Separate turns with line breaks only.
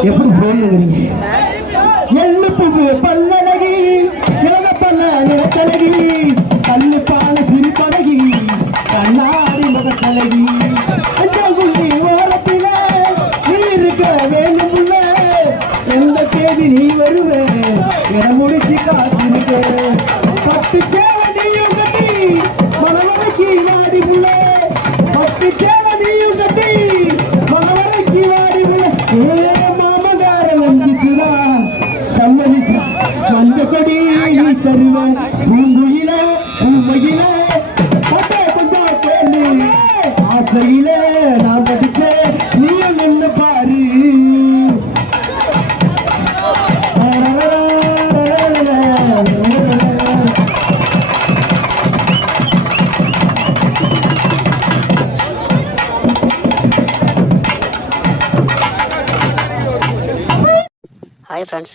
எப்படி சொல்லுவீங்க எழுப்பு பல்லழகி இளவ பல்ல நிறத்தழகி கல்லு பால சிரிப்பழகி கண்ணாடி முகத்தழகி அஞ்சகுள்ளி ஓரத்தில நீ இருக்க வேண்டும் உள்ள எந்த தேதி நீ என முடிச்சு பூங்குயில பூமையில கொஞ்சம் கேளு ஆசையில நான் நீயும் நின்று பாரு.
Hi friends